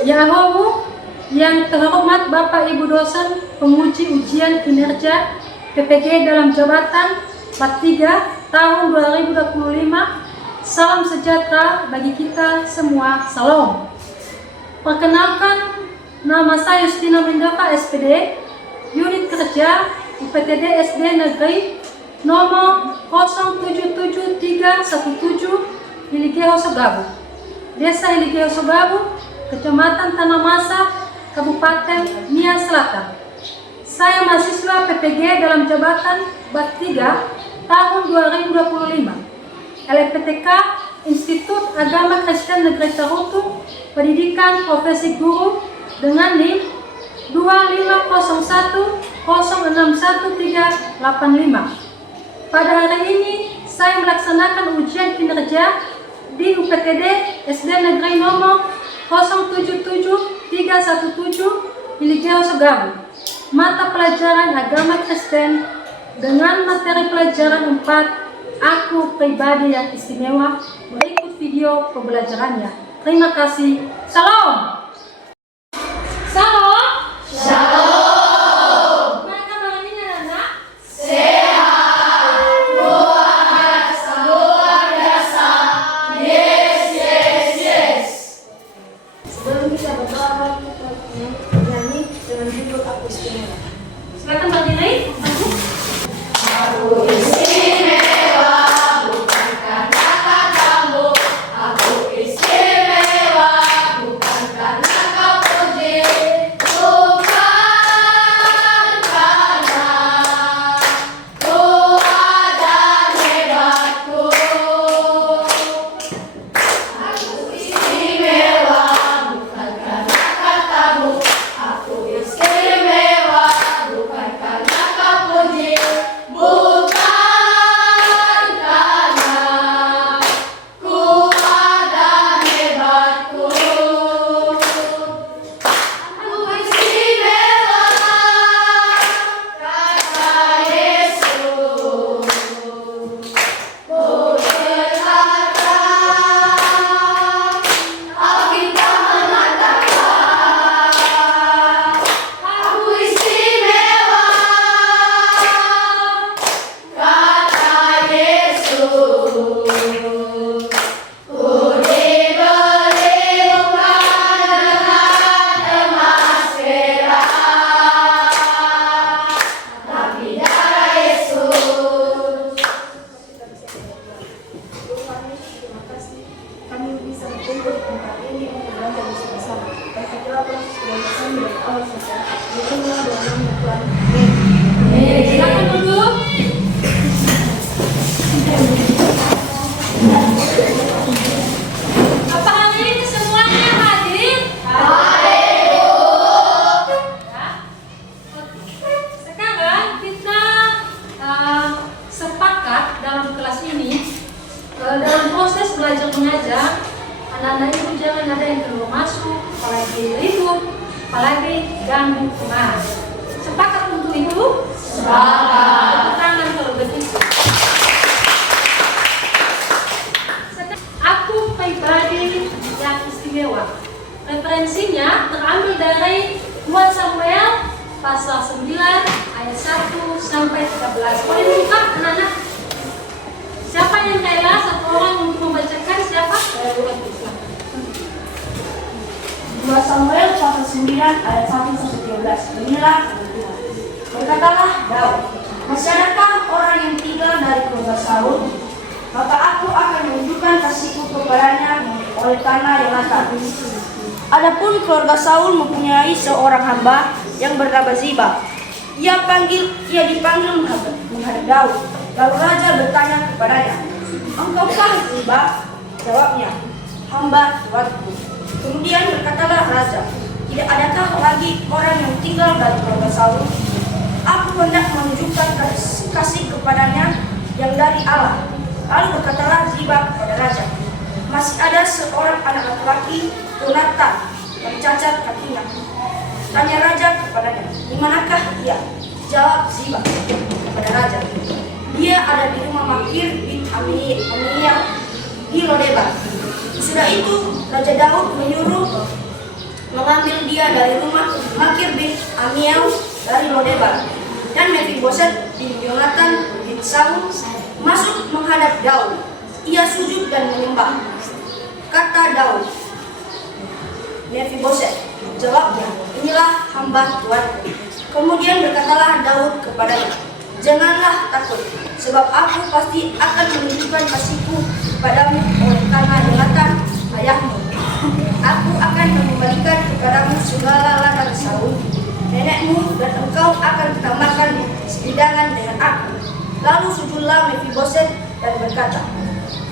Yahowu yang terhormat Bapak Ibu dosen penguji ujian kinerja PPG dalam jabatan 43 tahun 2025, salam sejahtera bagi kita semua, salam. Perkenalkan, nama saya Justina Mendaka SPD, unit kerja UPTD SD Negeri nomor 077317 Hiligeo Sogabu, Desa Hiligeo Sogabu, Kecamatan Tanah Masa, Kabupaten Nia Selatan. Saya mahasiswa PPG dalam jabatan BAT 3 tahun 2025. LPTK Institut Agama Kristen Negeri Tarutung, Pendidikan Profesi Guru dengan NIM 25060613885. Pada hari ini saya melaksanakan ujian kinerja di UPTD SD Negeri nomor 077317 Hiligeo Sogabu, mata pelajaran agama Kristen dengan materi pelajaran 4, aku pribadi yang istimewa. Berikut video pembelajarannya. Terima kasih. Salam. Salam. Shalom. Mereka malam ini anak-anak Sehat. Luar biasa. Yes, yes, yes. Sebelum kita berdoa, kita nyanyi dengan judul Aku Istimewa. silakan berdiri. Aku istimewa, bukan karena katamu. Aku istimewa, bukan karena kau puji. Bukan karena kuat dan hebatku. Aku istimewa, bukan karena katamu. Aku istimewa, bukan karena kau puji. Bukan karena kuat dan hebatku. Aku istimewa, kata Yesus. Ku berkata, Alkitab mengatakan, aku istimewa, kata Yesus. Ku diberi bukan dengan emas perak, tapi darah Yesus. Tuhan, terima kasih kami bisa berkumpul di tempat ini untuk belajar bersama-sama. Berkatilah proses belajar dari awal sampai akhir. Berdoa dalam nama Tuhan. Amin. Silakan duduk. Apa hari ini semuanya hadir? Hadir, Ya. Sekarang kita sepakat dalam kelas ini, dalam proses belajar mengajar, anak-anak itu jangan ada yang keluar masuk, apalagi ribut, apalagi ganggu kelas. Sepakat untuk itu? Sepakat. Tepuk tangan kalau begitu. Aku pribadi yang istimewa. Referensinya terambil dari 2 Samuel pasal 9 ayat 1 sampai 13. Boleh dibuka anak-anak? Siapa yang rela satu orang untuk membacakan? Siapa? 2 Samuel pasal 9 ayat 1 sampai 13. Inilah firman Tuhan. Berkatalah Daud, masih adakah orang yang tinggal dari keluarga Saul? Maka aku akan menunjukkan kasihku kepadanya oleh tanah yang akan. Adapun keluarga Saul mempunyai seorang hamba yang bernama Ziba. Ia dipanggil menghadap Daud. Lalu raja bertanya kepadanya, engkaukah Ziba? Jawabnya, hamba Tuanku. Kemudian berkatalah raja, tidak adakah lagi orang yang tinggal dari keluarga Saul? Aku hendak menunjukkan kasih kepadanya yang dari Allah. Lalu berkatalah Ziba kepada raja, masih ada seorang anak laki-laki, Yonatan, yang cacat kakinya. Tanya raja kepadanya, di manakah dia? Jawab Ziba kepada raja, dia ada di rumah Makir bin Amiyah di Lodebar. Sudah itu Raja Daud menyuruh mengambil dia dari rumah Makir bin Amiel dari Lodebar. Dan Mefiboset bin Yonatan bin Saul masuk menghadap Daud. Ia sujud dan menyembah. Kata Daud, Mefiboset, jawabnya, inilah hamba Tuanku. Kemudian berkatalah Daud kepadanya, janganlah takut, sebab aku pasti akan menunjukkan kasihku kepadamu oleh karena Yonatan ayahmu. Aku akan mengembalikan kepadamu segala ladang Saul, nenekmu, dan engkau akan ditambahkan sebidangan dengan aku. Lalu sujudlah Mefiboset dan berkata,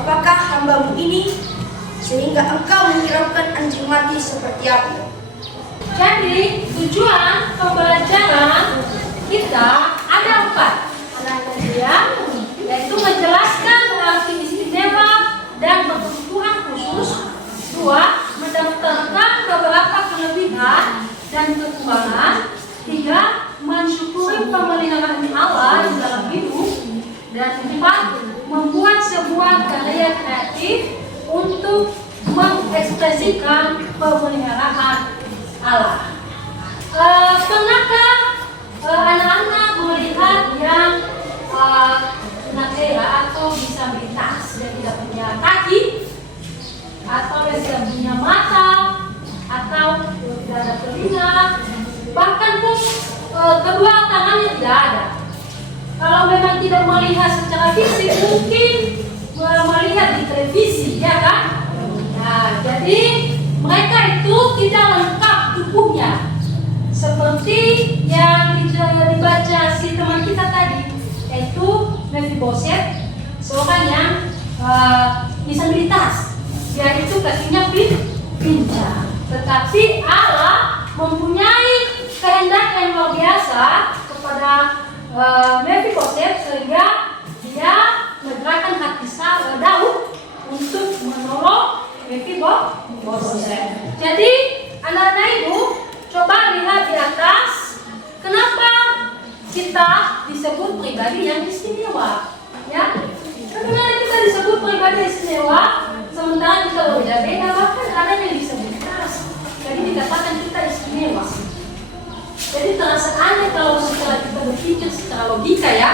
apakah hambamu ini sehingga engkau menghiraukan anjing mati seperti aku? Jadi tujuan pembelajaran kita ada 4. Yaitu menjelaskan arti istimewa dan kebutuhan khusus. 2. Mendaftarkan beberapa kelebihan dan kekurangan. 3. Mensyukuri pemeliharaan Allah di dalam hidup. Dan 4. Membuat sebuah karya kreatif untuk mengekspresikan pemeliharaan Allah. Pernahkah anak-anak melihat yang tunanetra atau disabilitas yang tidak punya kaki, atau yang tidak punya mata, atau tidak ada telinga, bahkan pun kedua tangannya tidak ada? Kalau memang tidak melihat secara fisik, mungkin melihat di televisi, ya kan? Nah, jadi mereka itu tidak lengkap tubuhnya, seperti yang dibaca si teman kita tadi, yaitu Mefiboset, seorang yang disabilitas, yaitu kakinya pincang. Tetapi Allah mempunyai kehendak yang luar biasa kepada Mefiboset, sehingga dia menggerakkan hati Daud untuk menolong Mefiboset. Jadi anak-anak ibu, coba lihat di atas, kenapa kita disebut pribadi yang istimewa? Ya, kenapa kita disebut pribadi istimewa? Sementara kita berbeda-beda, bahkan ada yang disabilitas. Jadi dikatakan kita istimewa. Jadi terasa aneh kalau setelah kita berpikir secara logika, ya.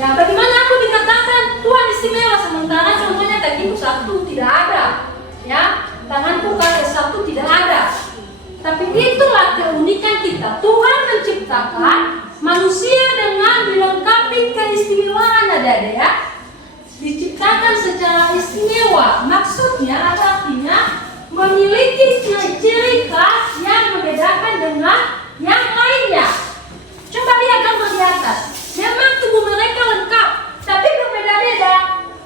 Ya, bagaimana aku dikatakan Tuhan istimewa sementara contohnya kakiku satu tidak ada, ya, tanganku kaki satu tidak ada. Tapi itulah keunikan kita. Tuhan menciptakan manusia dengan dilengkapi keistimewaan, adik-adik, ya. Diciptakan secara istimewa. Maksudnya artinya memiliki ciri khas yang membedakan dengan yang lainnya. Coba lihat gambar di atas. Memang tubuh mereka lengkap, tapi berbeda-beda.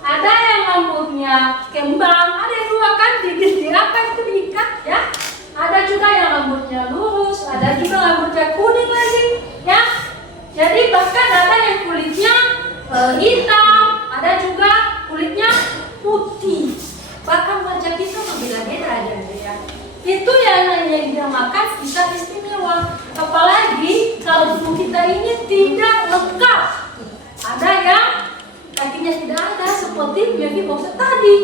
Ada yang rambutnya kembang, ada yang dua kan diikat itu diikat, ya. Ada juga yang rambutnya lurus, ada juga rambutnya kuning lagi, ya. Jadi bahkan ada yang kulitnya hitam, ada juga kulitnya putih. Bahkan wajah kita berbeda-beda aja, ya. Itu yang dinamakan kita istimewa. Apalagi kalau tubuh kita ini tidak lengkap. Ada yang kakinya tidak ada seperti Mefiboset tadi,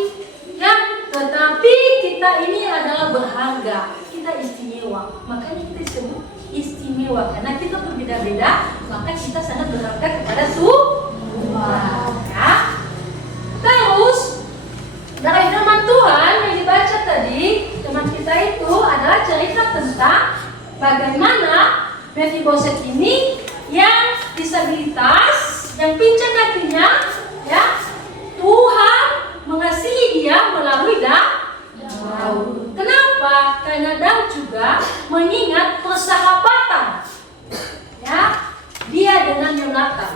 ya. Tetapi kita ini adalah berharga, kita istimewa. Makanya kita disebut istimewa karena kita berbeda-beda, maka kita sangat berharga kepada Tuhan. Ya. Terus dari firman Tuhan yang dibaca tadi, teman kita itu adalah cerita tentang bagaimana Mefiboset ini yang disabilitas, yang pincang kakinya, ya, Tuhan mengasihi dia melalui Daud. Kenapa? Karena Daud juga mengingat persahabatan, ya, dia dengan Yonatan,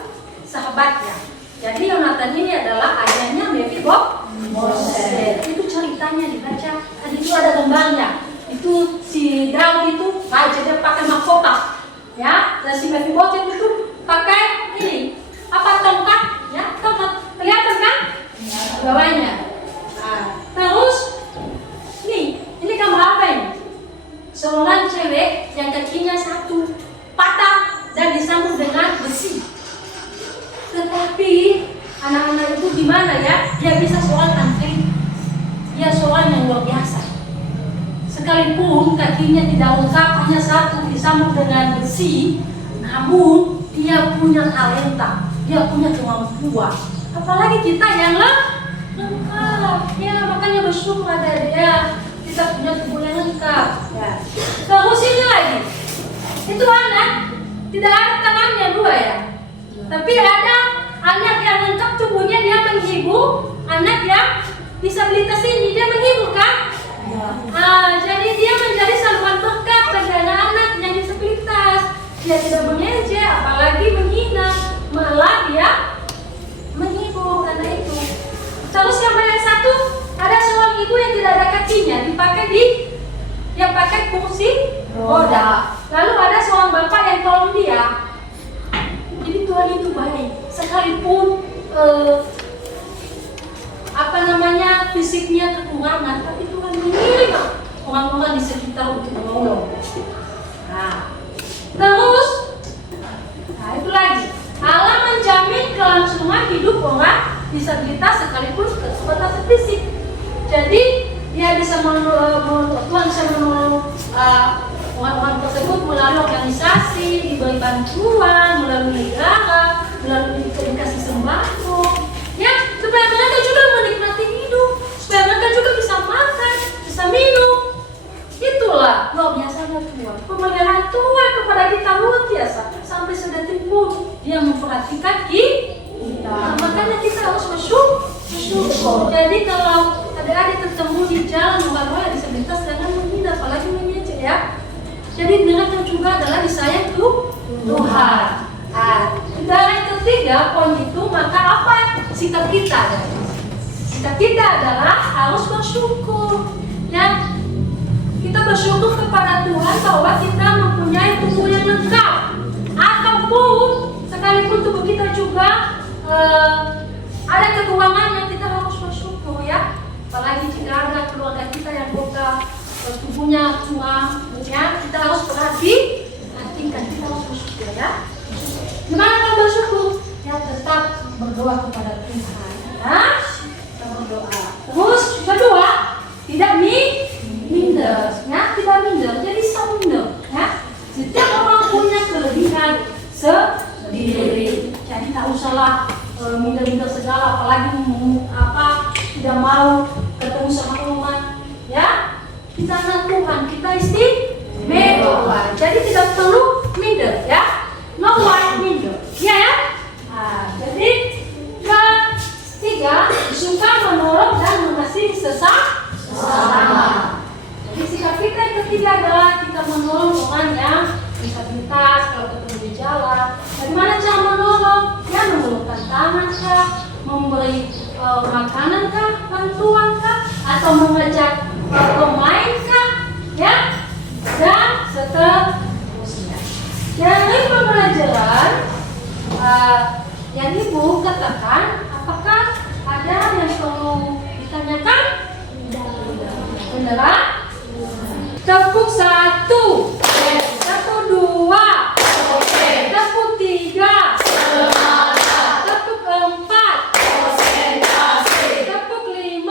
sahabatnya. Jadi Yonatan ini adalah ayahnya Mefiboset. Itu ceritanya dibaca. Tadi itu ada gambarnya. Itu si Daud itu raja, dia pakai mahkota, ya. Dan si Mefiboset itu pakai ini apa, tongkat, ya, tongkat. Kelihatan kan? Bawahnya. Nah, terus ini gambar apa ini? Seorang cewek yang kakinya satu patah dan disambung dengan besi. Tetapi anak-anak itu gimana, ya? Dia bisa seorang atlet. Dia seorang yang luar biasa. sekalipun kakinya tidak lengkap hanya satu disambung dengan besi, namun dia punya talenta, dia punya kemampuan. Apalagi kita yang lengkap, ya makanya bersyukur ada dia, kita punya tubuh yang lengkap. Ya. Terus ini lagi, itu anak tidak ada tangannya dua ya, tapi ada anak yang lengkap tubuhnya, dia menghibur. Anak yang disabilitas ini dia menghibur kan? Jadi dia menjadi saluran berkat bagi anak-anak yang disabilitas. Dia tidak mengejek, apalagi menghina, malah dia menghibur anak itu. Terus yang satu, ada seorang ibu yang tidak ada kakinya, dia pakai kursi roda. Lalu ada seorang bapak yang tolong dia. Jadi Tuhan itu baik, sekalipun fisiknya kekurangan, tapi Tuhan mengirim orang-orang di sekitar untuk menolong. Terus, itu lagi, Allah menjamin kelangsungan hidup orang disabilitas sekalipun keterbatasan fisik. Jadi dia bisa Tuhan bisa menolong orang-orang tersebut melalui organisasi, diberi bantuan, melalui negara, melalui dikasih sembako, ya supaya mereka juga menikmati hidup, supaya mereka juga bisa makan, bisa minum. Itulah luar biasanya Tuhan. Pemeliharaan Tuhan kepada kita luar biasa, sampai sedetik pun Dia memperhatikan kita. Makanya kita harus bersyukur. Jadi kalau adik-adik ketemu di jalan orang disabilitas, jangan menghina, apalagi mengejek ya. Jadi mereka juga adalah disayang Tuhan. Dan yang ketiga poin itu, maka apa sikap kita? Sikap kita adalah harus bersyukur. Ya, kita bersyukur kepada Tuhan bahwa kita mempunyai tubuh yang lengkap. Ataupun sekalipun tubuh kita juga ada kekurangannya, kita harus bersyukur ya. Apalagi jika ada keluarga kita yang tubuhnya kurang, ya kita harus perhatikan, kita harus bersyukur ya. Gimana kalau bersyukur? Ya tetap berdoa kepada Tuhan. Ya, kita berdoa. Terus kedua, tidak minder, ya tidak minder. Jadi minder, ya. Setiap orang punya kelebihan sendiri. Jadi tak usahlah minder segala, apalagi tidak mau ketemu sama teman, ya. Kita anak Tuhan, kita istimewa. Jadi tidak perlu minder, ya. No one minder, ya. Jadi ketiga, suka menolong dan mengasihi sesama. Jadi sikap kita yang ketiga adalah kita menolong orang yang disabilitas kalau ketemu di jalan. Bagaimana cara menolong? Ya mengulurkan tangan kah, memberi makanan kah, bantuan kah, atau mengajak pemain kah, ya, dan seterusnya. Dari pembelajaran yang Ibu katakan, apakah ada yang perlu ditanyakan? Beneran? Tepuk 1, tepuk 2, tepuk 3, tepuk 4, tepuk 5,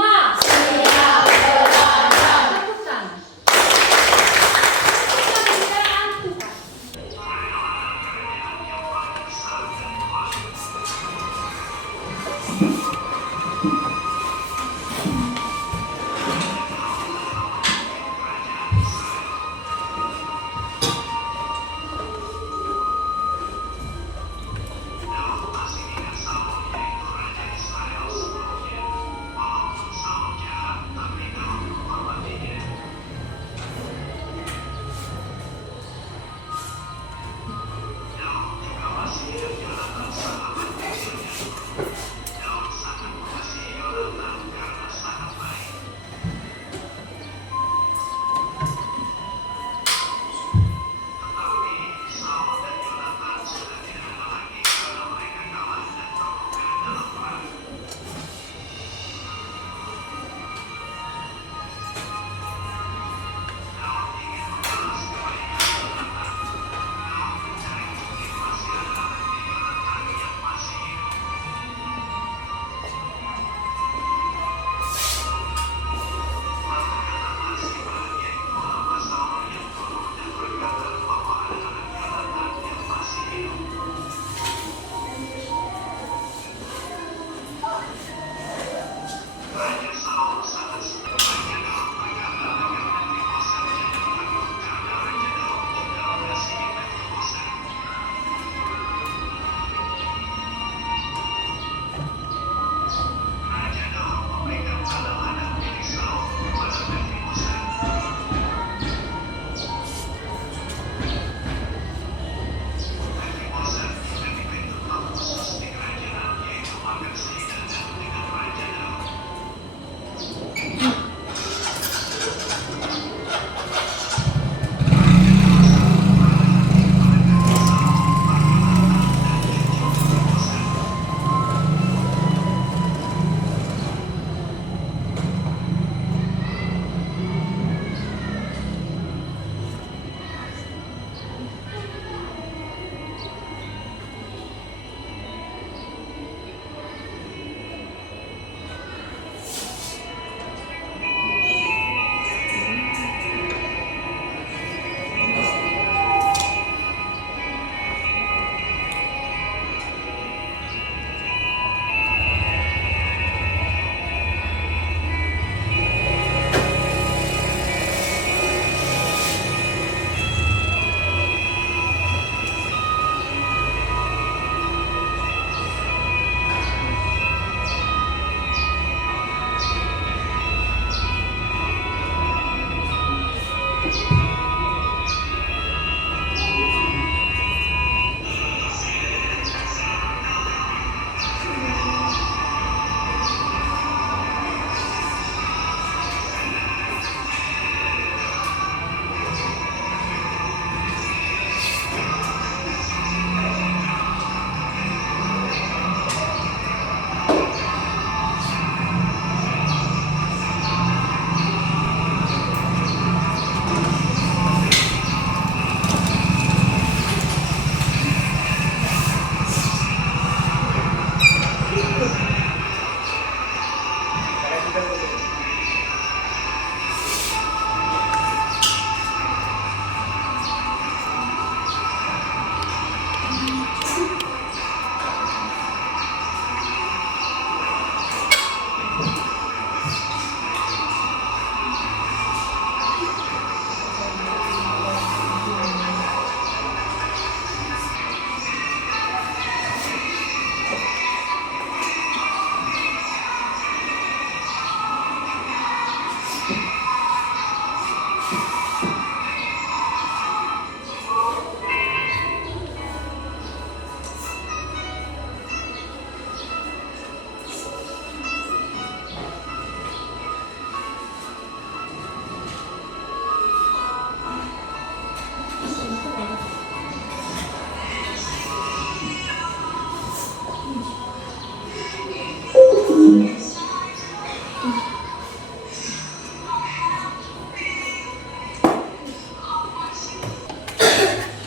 tepuk tangan.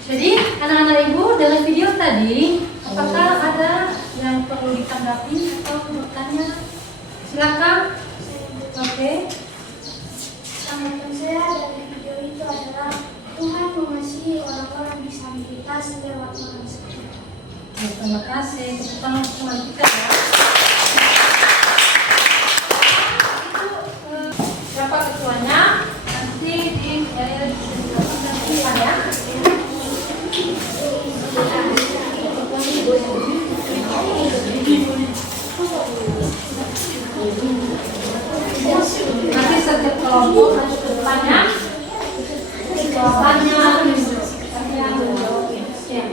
Jadi anak-anak ibu dari video tadi, apakah ada yang perlu ditanggapi atau bertanya? Silakan. Oke. Tanggapan saya dari video itu adalah Tuhan mengasihi orang-orang disabilitas lewat manusia. Ya, terima kasih. Tepuk tangan untuk teman kita ya. Siapa ketuanya? Nanti di ya. Nanti setiap kelompok maju ke depannya. Jawabannya terus kelompoknya tulis ya.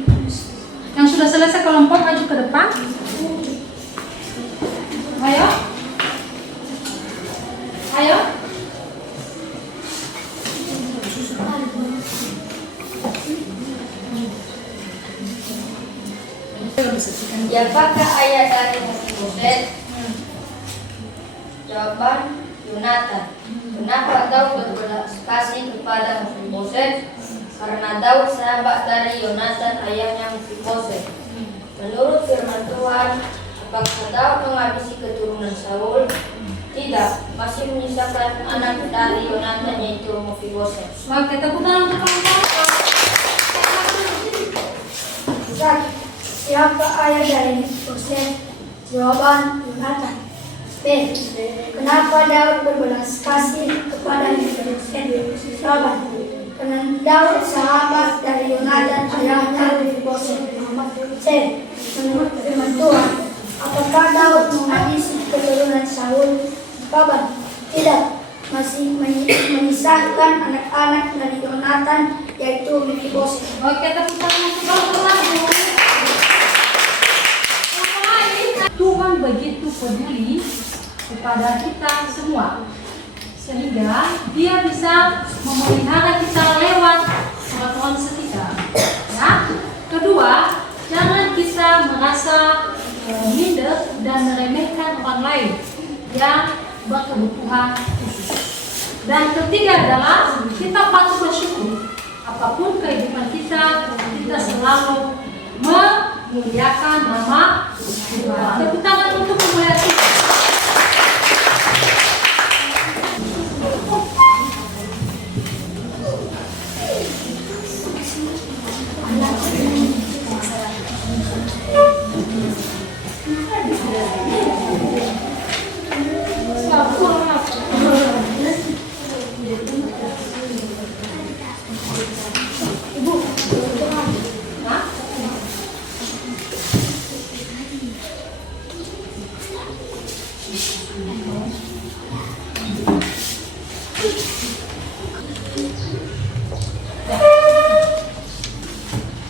Terus yang sudah selesai kelompok maju ke depan. Ayo. Ayo. Siapakah ayah dari Mephiboset? Jawaban Yonatan. Kenapa Daud berbelas kasih kepada Mephiboset? Karena Daud sahabat dari Yonatan ayahnya Mephiboset. Menurut firman Tuhan, apakah Daud menghabisi keturunan Saul? Tidak, masih menyisakan anak dari Yonatan yaitu Mephiboset. Oke, tepuk tangan untuk kelompok. Siapa ayah dari Mephiboset? Jawaban Yonatan. B. Kenapa Daud berbelas kasih kepada Mephiboset? Jawaban karena Daud sahabat dari Yonatan ayahnya Mephiboset. C. Menurut firman Tuhan, apakah Daud menghabisi keturunan Saul? Jawaban tidak, masih menyisahkan anak-anak dari Yonatan yaitu Mephiboset. Oke, tepuk tangan untuk kelompok. Tuhan begitu peduli kepada kita semua, sehingga Dia bisa memelihara kita lewat peraturan setia. Ya. Kedua, jangan kita merasa minder dan meremehkan orang lain yang berkebutuhan khusus. Dan ketiga adalah kita patut bersyukur apapun kehidupan kita, kita selalu memuliakan nama Tuhan. Tepuk tangan untuk memuliakan Tuhan.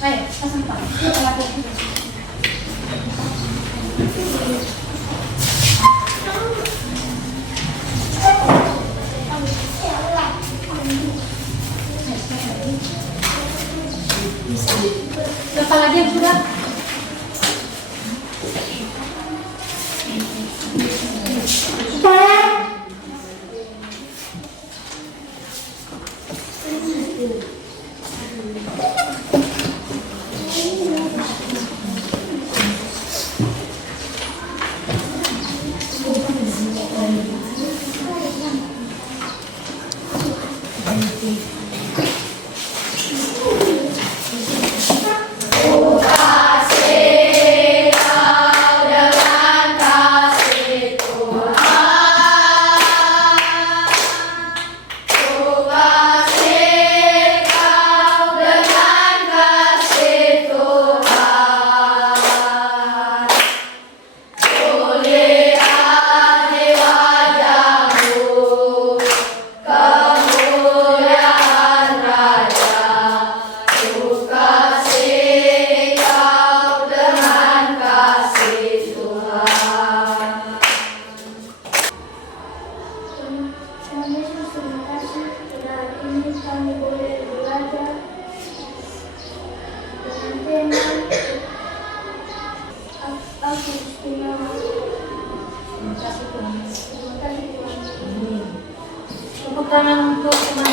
Ayo, pasang tangan. Siapa lagi yang sudah? Tepuk tangan untuk teman